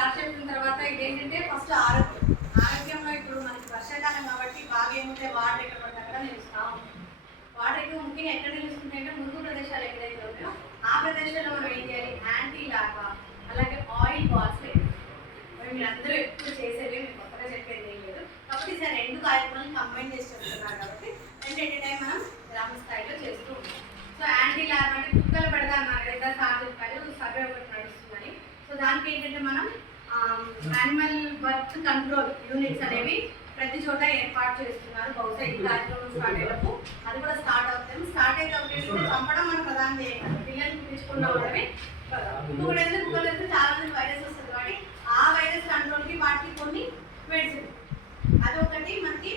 Start చేసిన తర్వాత ఇదేంటంటే ఫస్ట్ ఆరోగ్యంలో ఇప్పుడు మనకి వర్షాకాలం కాబట్టి బాగా ఏముంటాయి వాటర్ ఎక్కడ పడితే అక్కడ నిలుస్తూ ఉంటాయి. వాటర్ ఎక్కువ ముఖ్యంగా ఎక్కడ నిలుస్తుంటాయంటే మురుగు ప్రదేశాలు ఎక్కడైతే ఉంటాయో ఆ ప్రదేశాల్లో మనం ఏం చేయాలి, యాంటీ లార్వా అలాగే ఆయిల్ బాల్స్ వేయాలి. మీరు అందరూ ఎప్పుడు చేసేవి, మీకు కొత్తగా చెప్పేది ఏం లేదు. కాబట్టి ఈసారి రెండు కార్యక్రమాలు కంబైన్ చేసి చెప్తున్నారు కాబట్టి ఎట్ టైం మనం గ్రామ స్థాయిలో చేస్తూ ఉంటాం. సో యాంటీ లార్వా అంటే కుక్కలు పెడతా అన్నారు కదా, సార్ చెప్పారు సర్వే ఒకటి నడుస్తుందని. సో దానికి ఏంటంటే మనం యానిమల్ బర్త్ కంట్రోల్ యూనిట్స్ అనేవి ప్రతి చోట ఏర్పాటు చేస్తున్నారు. బహుశా ఈ కార్యక్రమం స్టార్ట్ అయ్యేటప్పుడు అది కూడా స్టార్ట్ అవుతుంది. స్టార్ట్ అయితే ఒకటి చంపడం మనం ప్రధానం చేయాలి, పిల్లల్ని పుట్టించుకున్న వాళ్ళమే. ఇంకొకటి అయితే కుక్కలు అయితే చాలా మంది వైరస్ వస్తుంది కాబట్టి ఆ వైరస్ కంట్రోల్కి వాటికి కొన్ని మెడిసిన్ అదొకటి మనకి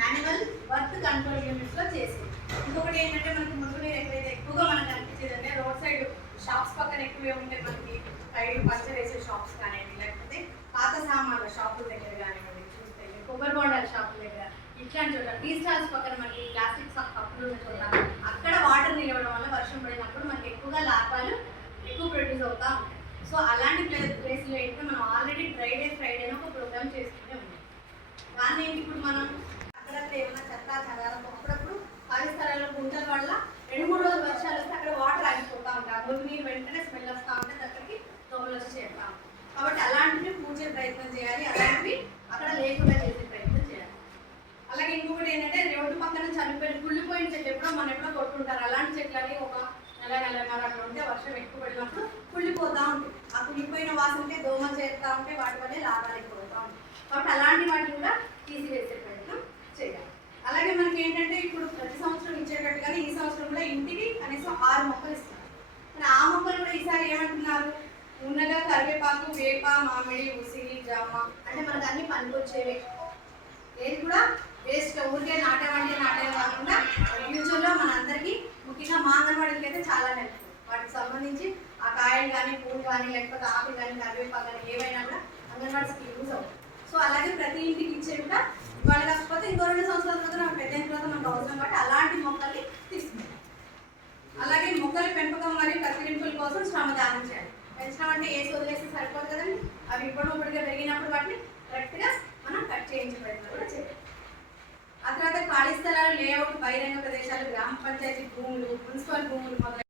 యానిమల్ బర్త్ కంట్రోల్ యూనిట్స్లో చేసేది. ఇంకొకటి ఏంటంటే మనకి మురుగునీరు ఎక్కడైతే ఎక్కువగా మనకు అనిపించేది అంటే రోడ్ సైడ్ షాప్స్ పక్కన ఎక్కువే ఉంటాయి, మనకి సైడ్ పంచర్ వేసే షాప్స్ కానివ్వండి, లేకపోతే పాత సామాన్ల షాపుల దగ్గర కానివ్వండి, చూస్తే కొబ్బరి బొండాల షాపుల దగ్గర ఇట్లాంటి చోట టీ స్టాల్స్ పక్కన మనకి ప్లాస్టిక్ కప్పులు ఉన్న చోట అక్కడ వాటర్ నిలవడం వల్ల వర్షం పడినప్పుడు మనకి ఎక్కువగా లార్వాలు ఎక్కువ ప్రొడ్యూస్ అవుతూ ఉంటాయి. సో అలాంటి ప్లేస్లో ఏంటంటే మనం ఆల్రెడీ డ్రైడే ఫ్రైడే అని ఒక ప్రోగ్రామ్ చేస్తూనే ఉన్నాం. దాన్ని ఏంటి ఇప్పుడు మనం అక్కడక్కడ ఏమైనా చెత్త చెదారం అప్పుడప్పుడు ఖాళీ స్థలాల్లో గుంటల వల్ల 2-3 రోజులు వర్షాలు వస్తే అక్కడ వాటర్ ఆగిపోతూ ఉంటాయి. మురుగు నీరు వెంటనే స్మెల్ వస్తూ ఉంటే అక్కడికి దోమలు వచ్చి చేస్తాం. కాబట్టి అలాంటివి పూడ్చే ప్రయత్నం చేయాలి, అలాంటివి అక్కడ లేకుండా చేసే ప్రయత్నం చేయాలి. అలాగే ఇంకొకటి ఏంటంటే రోడ్డు పక్కన చనిపోయిన కుళ్ళిపోయిన చెట్లు మనం ఎప్పుడో కొట్టుకుంటారు. అలాంటి చెట్లని ఒక నెలన్నర అట్లా ఉంటే వర్షం ఎక్కువ పడినప్పుడు కుళ్ళిపోతూ ఉంటాయి. ఆ కుళ్ళిపోయిన వాసనకే దోమలు చేస్తూ ఉంటే వాటి వల్లే లాభాలు ఎక్కువవుతూ ఉంటాయి. కాబట్టి అలాంటి వాటిని కూడా తీసివేసే ప్రయత్నం చేయాలి. అలాగే మనకి ఏంటంటే ఇప్పుడు ప్రతి సంవత్సరం ఇచ్చేటట్టుగానే ఈ సంవత్సరం కూడా ఇంటికి కనీసం 6 మొక్కలు ఇస్తున్నారు. మరి ఆ మొక్కలు కూడా ఈసారి ఏమంటున్నారు, ఉన్నగా కరివేపాకు, వేప, మామిడి, ఉసిరి, జామ అంటే మనకు అన్ని పనికొచ్చేవి. ఏది కూడా వేస్ట్ ఊరికే నాటేవంటే నాటేవి కాకుండా ఫ్యూచర్లో మనందరికీ ముఖ్యంగా మా అంగన్వాడీకి అయితే చాలా హెల్ప్. వాటికి సంబంధించి ఆ కాయలు కానీ, పూలు కానీ, లేకపోతే ఆకులు కానీ, కరివేపాకు కానీ ఏవైనా కూడా అంగన్వాడీకి యూజ్ అవుతుంది. సో అలాగే ప్రతి ఇంటికి ఇచ్చేవి కూడా వాళ్ళు కాకపోతే ఇంకో 2 సంవత్సరాల తర్వాత నాకు పెద్ద తర్వాత మనకు అవసరం కాబట్టి అలాంటి మొక్కల్ని తీసుకుంటాం. అలాగే మొక్కల పెంపకం మరియు కత్తిరింపుల కోసం శ్రమదానం చేయాలి. పెంచడం అంటే వదిలేసి సరిపోదు కదండి, అవి ఇప్పటికప్పుడుగా పెరిగినప్పుడు వాటిని కరెక్ట్గా మనం కట్ చేయించే ప్రయత్నం కూడా చేయాలి. ఆ తర్వాత ఖాళీ స్థలాలు, లేఅవుట్, బహిరంగ ప్రదేశాలు, గ్రామ పంచాయతీ భూములు, మున్సిపల్ భూములు మొదలైన